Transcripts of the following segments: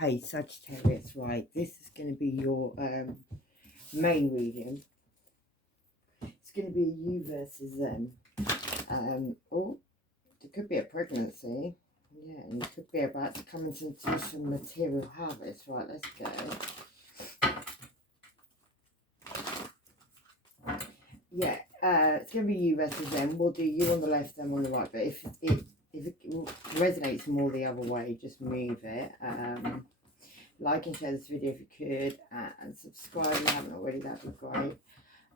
Hey Sagittarius, right, this is going to be your main reading. It's going to be you versus them. Oh, there could be a pregnancy. Yeah, and you could be about to come into some material harvest. Right, let's go. Yeah, it's going to be you versus them. We'll do you on the left, them on the right. But if it resonates more the other way, just move it. Like and share this video if you could, and subscribe if you haven't already, that'd be great.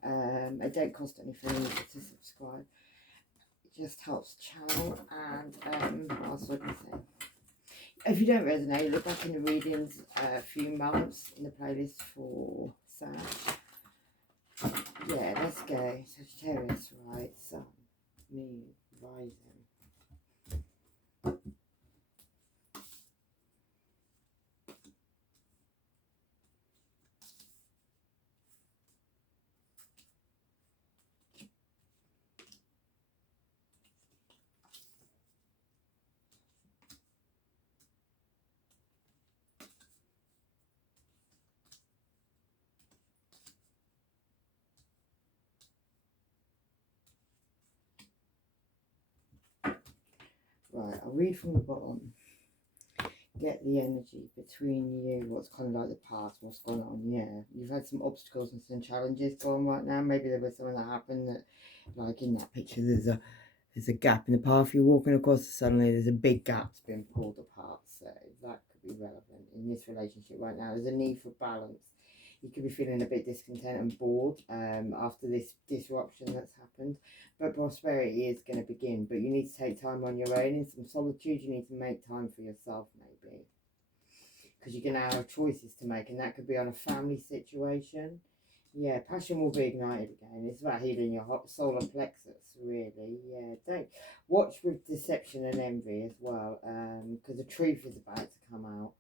It don't cost anything to subscribe, it just helps the channel. And what else would I say? If you don't resonate, look back in the readings a few months in the playlist for Sag. Yeah, let's go. Sagittarius, right, Sun, Moon, Rising. Right, I'll read from the bottom. Get the energy between you, what's kind of like the past, what's going on. Yeah, you've had some obstacles and some challenges going right now. Maybe there was something that happened that, like in that picture, there's a gap in the path you're walking across, and suddenly there's a big gap's been pulled apart. So that could be relevant in this relationship right now. There's a need for balance. You could be feeling a bit discontent and bored after this disruption that's happened. But prosperity is going to begin. But you need to take time on your own. In some solitude, you need to make time for yourself, maybe. Because you're going to have choices to make. And that could be on a family situation. Yeah, passion will be ignited again. It's about healing your solar plexus, really. Yeah, don't watch with deception and envy as well. Because the truth is about to come out.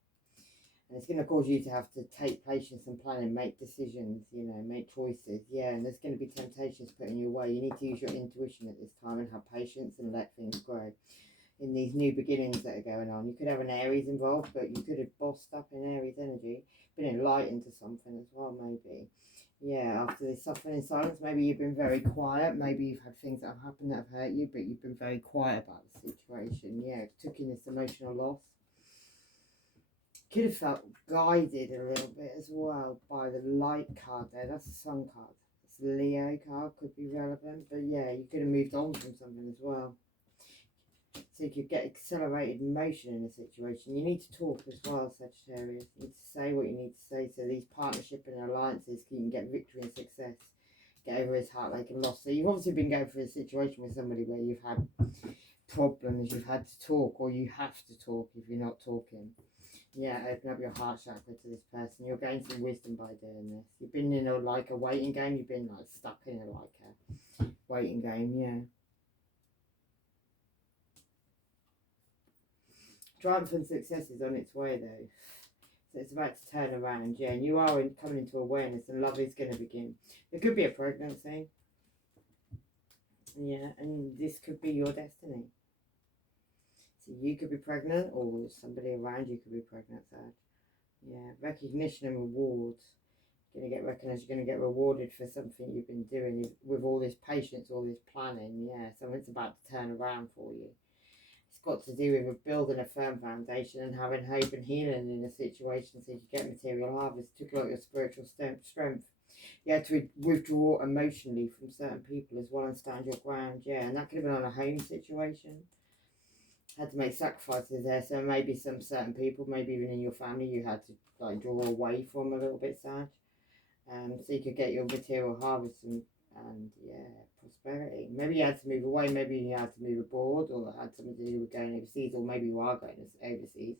And it's going to cause you to have to take patience and planning, make decisions, you know, make choices. Yeah, and there's going to be temptations put in your way. You need to use your intuition at this time and have patience and let things grow. In these new beginnings that are going on, you could have an Aries involved, but you could have bossed up in Aries energy, been enlightened to something as well, maybe. Yeah, after this suffering in silence, maybe you've been very quiet. Maybe you've had things that have happened that have hurt you, but you've been very quiet about the situation. Yeah, took in this emotional loss. Could have felt guided a little bit as well by the light card there. That's the sun card. It's the Leo card, could be relevant. But yeah, you could have moved on from something as well. So you could get accelerated motion in a situation. You need to talk as well, Sagittarius. You need to say what you need to say. So these partnership and alliances, you can get victory and success. Get over his heartache and loss. So you've obviously been going through a situation with somebody where you've had problems, you've had to talk, or you have to talk if you're not talking. Yeah, open up your heart chakra to this person. You'll gain some wisdom by doing this. You've been in a waiting game. You've been like stuck in a waiting game. Yeah. Triumph and success is on its way though. So it's about to turn around. Yeah, and you are coming into awareness, and love is going to begin. There could be a pregnancy. Yeah, and this could be your destiny. So you could be pregnant, or somebody around you could be pregnant. So yeah, recognition and rewards. You're going to get recognised, you're going to get rewarded for something you've been doing with all this patience, all this planning. Yeah, something's about to turn around for you. It's got to do with building a firm foundation and having hope and healing in a situation so you can get material harvest. It took a lot of your spiritual strength. You had to withdraw emotionally from certain people as well and stand your ground. Yeah, and that could have been on a home situation. Had to make sacrifices there, so maybe some certain people, maybe even in your family, you had to like draw away from a little bit, Sag. So you could get your material harvest and yeah, prosperity. Maybe you had to move away, maybe you had to move abroad, or it had something to do with going overseas, or maybe you are going overseas.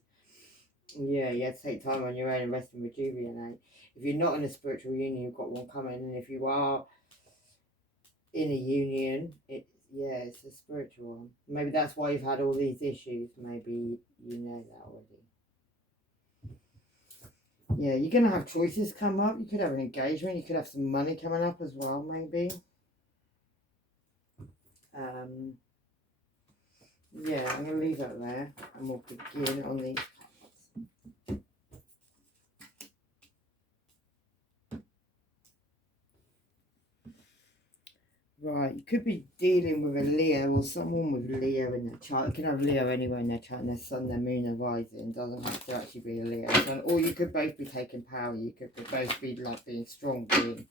Yeah, you had to take time on your own and rest and rejuvenate. If you're not in a spiritual union, you've got one coming, and if you are in a union, it's a spiritual one. Maybe that's why you've had all these issues. Maybe you know that already. Yeah, you're going to have choices come up. You could have an engagement. You could have some money coming up as well, maybe. Yeah, I'm going to leave that there. And we'll begin on these cards. could be dealing with a Leo or someone with Leo in their chart. You can have Leo anywhere in their chart, and their sun, their moon, their rising. Doesn't have to actually be a Leo. So, or you could both be taking power. You could both be like being strong, being,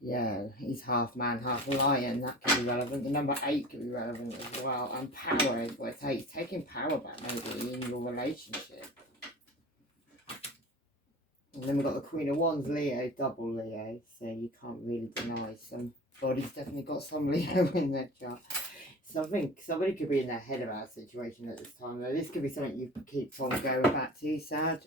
yeah, he's half man, half lion. That could be relevant. The number 8 could be relevant as well. And power is what it takes. Taking power back maybe in your relationship. And then we've got the Queen of Wands, Leo, double Leo. So you can't really deny somebody's definitely got some Leo in their chart. Somebody could be in their head about a situation at this time. Though this could be something you keep on going back to, Sag.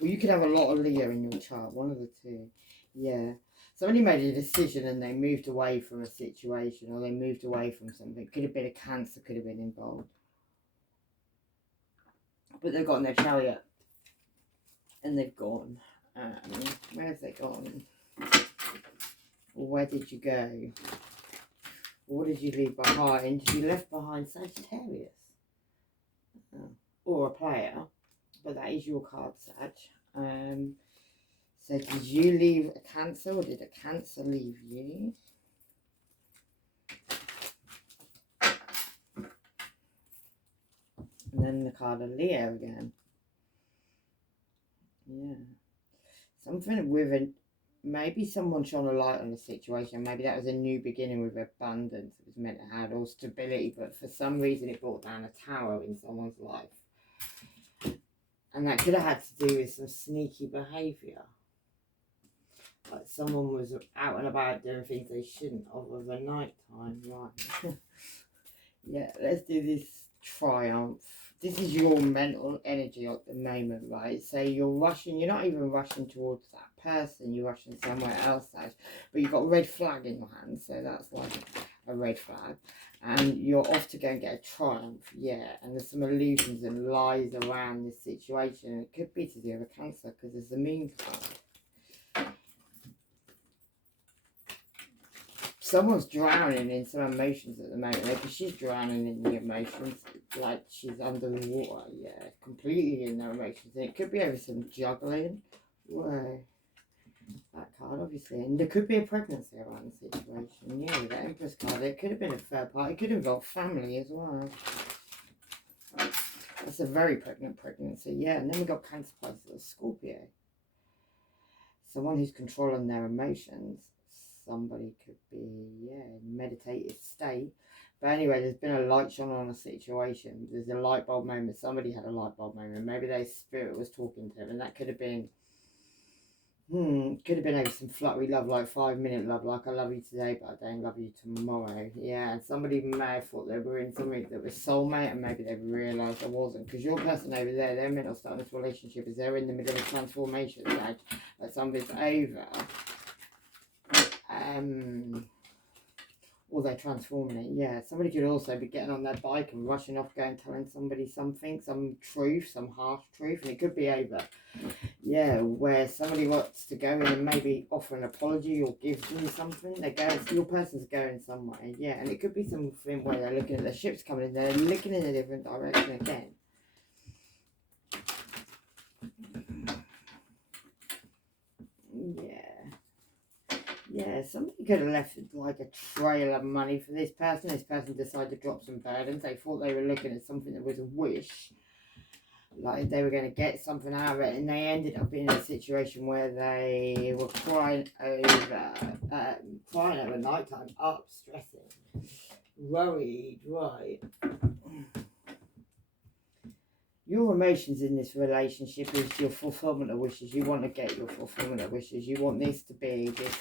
Or you could have a lot of Leo in your chart. One of the two. Yeah. Somebody made a decision and they moved away from a situation, or they moved away from something. Could have been a Cancer, could have been involved. But they've got in their chariot. And they've gone. Where have they gone? Or where did you go? Or what did you leave behind? You left behind Sagittarius. Or a player. But that is your card, Sag. So did you leave a Cancer, or did a Cancer leave you? And then the card of Leo again. Yeah. Something with maybe someone shone a light on the situation. Maybe that was a new beginning with abundance. It was meant to have all stability, but for some reason it brought down a tower in someone's life. And that could have had to do with some sneaky behaviour. Like someone was out and about doing things they shouldn't over the night time. Right. Yeah, let's do this triumph. This is your mental energy at the moment, right? So you're rushing, you're not even rushing towards that person, you're rushing somewhere else, but you've got a red flag in your hand, so that's like a red flag. And you're off to go and get a triumph, yeah. And there's some illusions and lies around this situation. It could be to do with a Cancer, because there's the moon card. Someone's drowning in some emotions at the moment, because she's drowning in the emotions, like she's under the water, yeah, completely in their emotions. And it could be over some juggling. Whoa, that card, obviously. And there could be a pregnancy around the situation, yeah, with that Empress card. It could have been a third party, it could involve family as well. That's a very pregnant pregnancy, yeah. And then we've got Cancer, Pisces, Scorpio. Someone who's controlling their emotions. Somebody could be, yeah, in meditative state. But anyway, there's been a light shone on a situation. There's a light bulb moment. Somebody had a light bulb moment. Maybe their spirit was talking to them, and that could have been, could have been over some fluttery love, like 5-minute love, like I love you today, but I don't love you tomorrow. Yeah, and somebody may have thought they were in something that was soulmate, and maybe they've realised it wasn't. Because your person over there, their mental start of this relationship is they're in the middle of a transformation stage, like something's over. Or they're transforming it, yeah. Somebody could also be getting on their bike and rushing off, going telling somebody something, some truth, some harsh truth, and it could be over, yeah, where somebody wants to go in and maybe offer an apology or give them something. They're going, your person's going somewhere, yeah, and it could be something where they're looking at the ships coming in, they're looking in a different direction again. Yeah. Yeah, somebody could have left like a trail of money for this person. This person decided to drop some burdens. They thought they were looking at something that was a wish, like they were going to get something out of it, and they ended up in a situation where they were crying over nighttime, up, stressing, worried, right. Your emotions in this relationship is your fulfillment of wishes. You want to get your fulfillment of wishes. You want this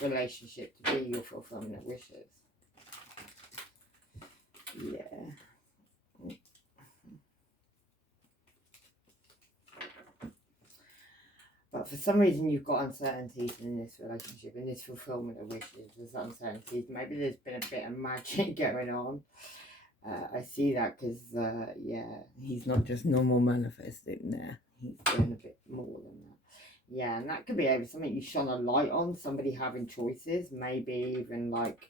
relationship to be your fulfillment of wishes. Yeah. But for some reason you've got uncertainties in this relationship, in this fulfillment of wishes. There's uncertainties. Maybe there's been a bit of magic going on. I see that because, yeah, he's not just normal manifesting there. He's doing a bit more than that. Yeah, and that could be over something you shone a light on, somebody having choices, maybe even like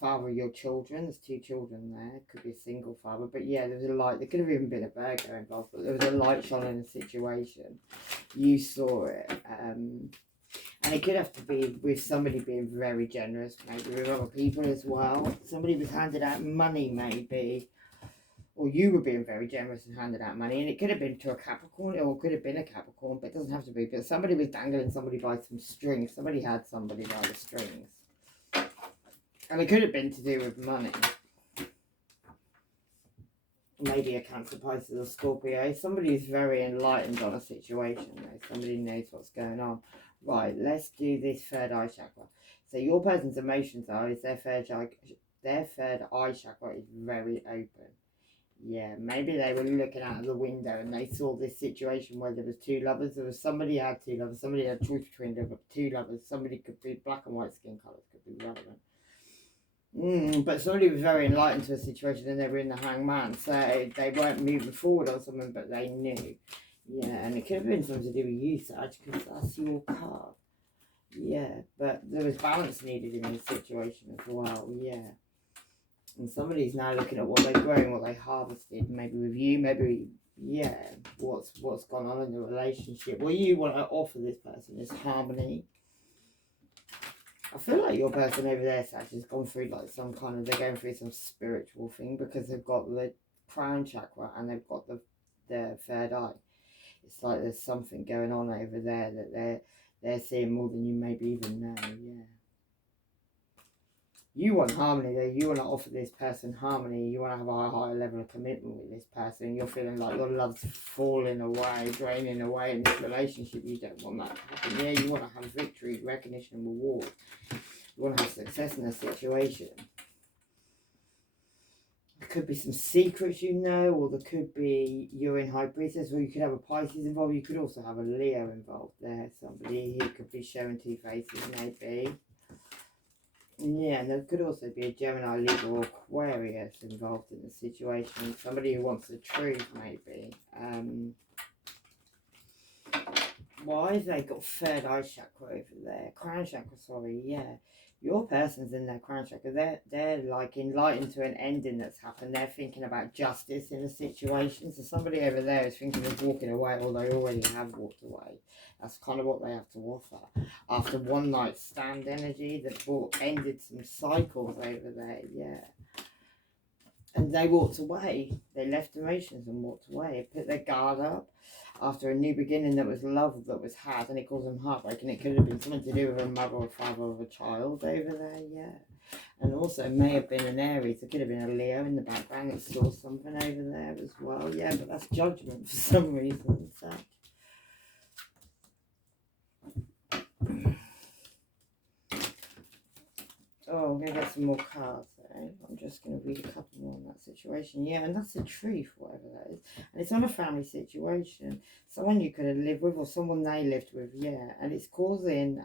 father of your children. There's 2 children there. Could be a single father. But yeah, there was a light. There could have even been a burglar involved, but there was a light shone in the situation. You saw it. And it could have to be with somebody being very generous, maybe with other people as well. Somebody was handed out money, maybe. Or you were being very generous and handed out money. And it could have been to a Capricorn, or it could have been a Capricorn, but it doesn't have to be. But somebody was dangling somebody by some strings. Somebody had somebody by the strings. And it could have been to do with money. Maybe a Cancer, Pisces or Scorpio. Somebody is very enlightened on a situation though. Somebody knows what's going on. Right, let's do this third eye chakra. So your person's emotions are, is their third eye chakra is very open. Yeah, maybe they were looking out of the window and they saw this situation where there was two lovers. There was somebody had two lovers, somebody had a choice between two lovers. Somebody could be black and white skin colours, could be relevant. But somebody was very enlightened to a situation and they were in the hangman, so they weren't moving forward on something, but they knew. Yeah, and it could have been something to do with you, Sag, because that's your card. Yeah, but there was balance needed in this situation as well, yeah. And somebody's now looking at what they've grown, what they harvested, maybe with you, maybe, yeah, what's gone on in the relationship. What you want to offer this person is harmony. I feel like your person over there, Sag, has gone through like some kind of, they're going through some spiritual thing because they've got the crown chakra and they've got the third eye. It's like there's something going on over there that they're seeing more than you maybe even know, yeah. You want harmony though, you want to offer this person harmony, you want to have a higher level of commitment with this person, you're feeling like your love's falling away, draining away in this relationship, you don't want that to happen. Yeah, you want to have victory, recognition and reward. You want to have success in a situation. There could be some secrets you know, or there could be you're in High Priestess, or you could have a Pisces involved, you could also have a Leo involved there, somebody who could be showing two faces maybe. Yeah, and there could also be a Gemini, Libra or Aquarius involved in the situation. Somebody who wants the truth, maybe. Why have they got third eye chakra over there? Crown chakra, sorry, yeah. Your person's in their crown chakra. They're like enlightened to an ending that's happened. They're thinking about justice in a situation. So somebody over there is thinking of walking away, or they already have walked away. That's kind of what they have to offer. After one night stand energy that ended some cycles over there, yeah. And they walked away. They left emotions and walked away. Put their guard up after a new beginning that was love that was had, and it caused them heartbreak. And it could have been something to do with a mother or father of a child over there, yeah. And also it may have been an Aries. It could have been a Leo in the background that saw something over there as well, yeah. But that's judgment for some reason, so. Oh, I'm going to get some more cards there. I'm just going to read a couple more on that situation. Yeah, and that's the truth, whatever that is. And it's on a family situation. Someone you could have lived with or someone they lived with, yeah. And it's causing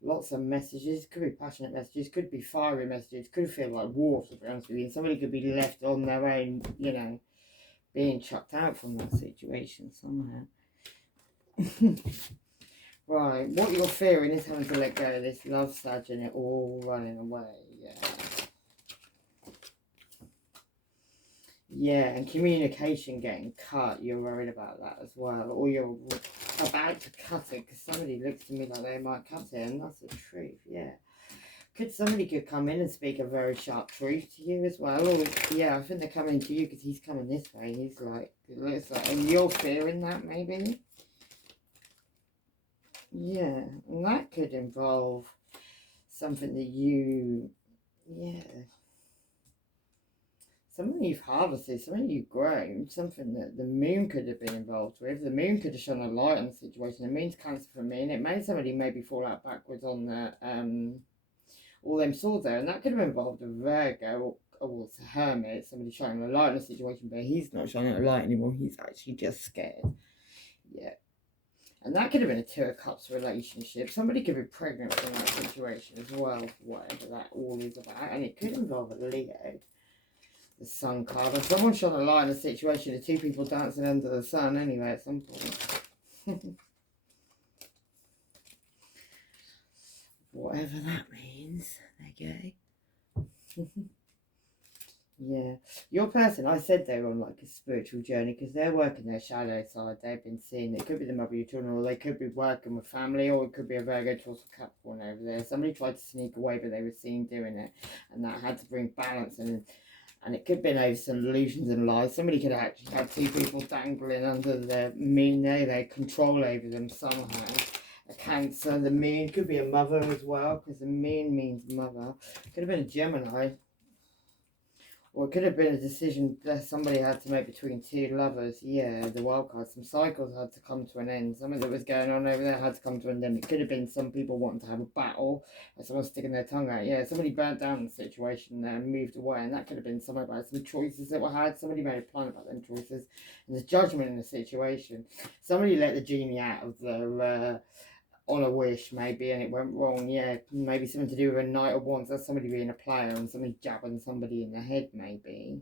lots of messages. Could be passionate messages. Could be fiery messages. Could feel like war, to be honest with you. And somebody could be left on their own, you know, being chucked out from that situation somehow. Right, what you're fearing is having to let go of this love, Sag, and it all running away, yeah. Yeah, and communication getting cut, you're worried about that as well. Or you're about to cut it, because somebody looks to me like they might cut it, and that's the truth, yeah. Somebody could come in and speak a very sharp truth to you as well. Or, yeah, I think they're coming to you because he's coming this way. He's like, it looks like, and you're fearing that maybe. Yeah, and that could involve something that you, yeah, something you've harvested, something you've grown, something that the moon could have been involved with. The moon could have shone a light on the situation. The moon's Cancer for me, and it made somebody maybe fall out backwards on the, all them swords there, and that could have involved a Virgo, or it's a Hermit, somebody shining a light on the situation, but he's not shining a light anymore, he's actually just scared. Yeah. And that could have been a Two of Cups relationship. Somebody could be pregnant from that situation as well, whatever that all is about. And it could involve a Leo, the Sun card. And someone shone a light in a situation of two people dancing under the sun anyway at some point. Whatever that means. There you go. Yeah, your person, I said they were on like a spiritual journey because they're working their shadow side. They've been seeing it could be the mother of your children, or they could be working with family, or it could be a Virgo towards a Capricorn over there. Somebody tried to sneak away, but they were seen doing it, and that had to bring balance. And it could have been over some illusions and lies. Somebody could actually have two people dangling under the moon there. They control over them somehow. A Cancer, the moon could be a mother as well, because the moon means mother. Could have been a Gemini. Or it could have been a decision that somebody had to make between two lovers. Yeah, the wild card. Some cycles had to come to an end. Something that was going on over there had to come to an end. It could have been some people wanting to have a battle, and someone sticking their tongue out. Yeah, somebody burnt down the situation there and moved away, and that could have been something about some choices that were had. Somebody made a plan about them choices, and there's judgment in the situation. Somebody let the genie out of the on a wish maybe, and it went wrong. Yeah, maybe something to do with a Knight of Wands. That's somebody being a player and somebody jabbing somebody in the head maybe,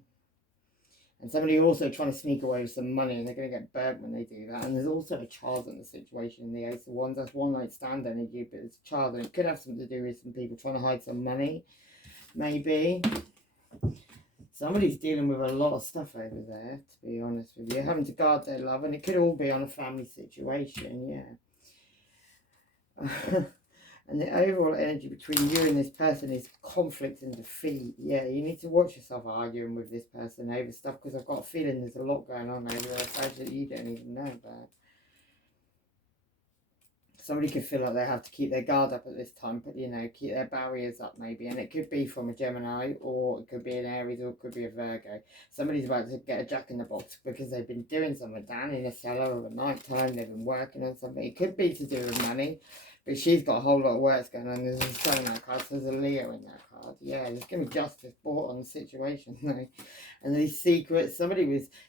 and somebody also trying to sneak away with some money, and they're going to get burnt when they do that. And there's also a child in the situation in the Ace of Wands. That's one night stand energy, but it's a child, and it could have something to do with some people trying to hide some money maybe. Somebody's dealing with a lot of stuff over there, to be honest with you, having to guard their love, and it could all be on a family situation. Yeah. And the overall energy between you and this person is conflict and defeat. Yeah, you need to watch yourself arguing with this person over stuff, because I've got a feeling there's a lot going on over there, Sag, that you don't even know about. Somebody could feel like they have to keep their guard up at this time, but keep their barriers up maybe, and it could be from a Gemini, or it could be an Aries, or it could be a Virgo. Somebody's about to get a jack in the box because they've been doing something down in a cellar or at night time. They've been working on something. It could be to do with money, but she's got a whole lot of work going on. There's a sun in that card, so there's a Leo in that card. Yeah, there's going to be justice brought on the situation though. And these secrets, somebody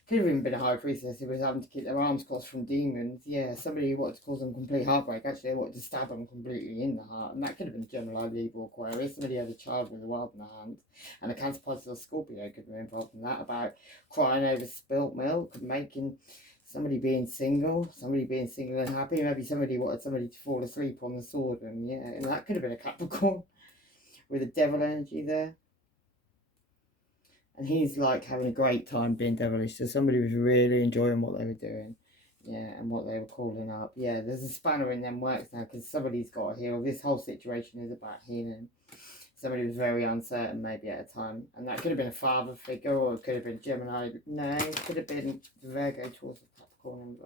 could have even been a high priestess who was having to keep their arms crossed from demons. Yeah, somebody who wanted to cause them complete heartbreak. Actually, they wanted to stab them completely in the heart. And that could have been Gemini, Libra, Aquarius. Somebody had a child with a wild in the hand. And a Cancer, Pisces, or Scorpio could be involved in that, about crying over spilt milk, making somebody being single and happy. Maybe somebody wanted somebody to fall asleep on the sword. And yeah, and that could have been a Capricorn with a devil energy there. And he's like having a great time being devilish. So somebody was really enjoying what they were doing. Yeah, and what they were calling up. Yeah, there's a spanner in them works now, because somebody's got to heal. This whole situation is about healing. Somebody was very uncertain maybe at a time. And that could have been a father figure, or it could have been Gemini. No, it could have been Virgo towards the Capricorn.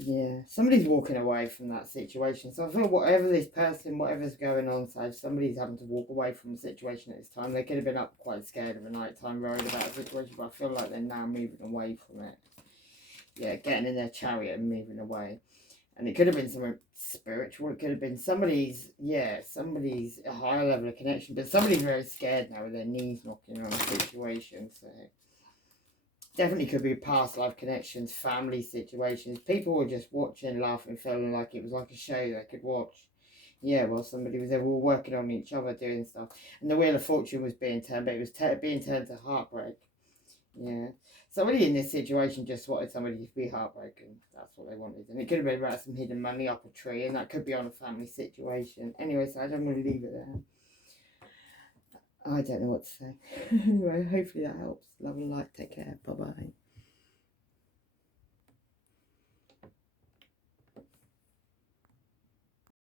Yeah, somebody's walking away from that situation. So I feel whatever this person, whatever's going on, so somebody's having to walk away from the situation at this time. They could have been up quite scared of a night time, worried about the situation, but I feel like they're now moving away from it. Yeah, getting in their chariot and moving away. And it could have been something spiritual. It could have been somebody's a higher level of connection, but somebody's very scared now with their knees knocking on the situation. So definitely could be past life connections, family situations. People were just watching, laughing, feeling like it was like a show they could watch. Yeah, well, somebody was, they were all working on each other, doing stuff. And the Wheel of Fortune was being turned, but it was being turned to heartbreak. Yeah. Somebody in this situation just wanted somebody to be heartbroken. That's what they wanted. And it could have been about some hidden money up a tree, and that could be on a family situation. Anyway, so I'm going to leave it there. I don't know what to say. Anyway, hopefully that helps. Love and light. Take care. Bye-bye.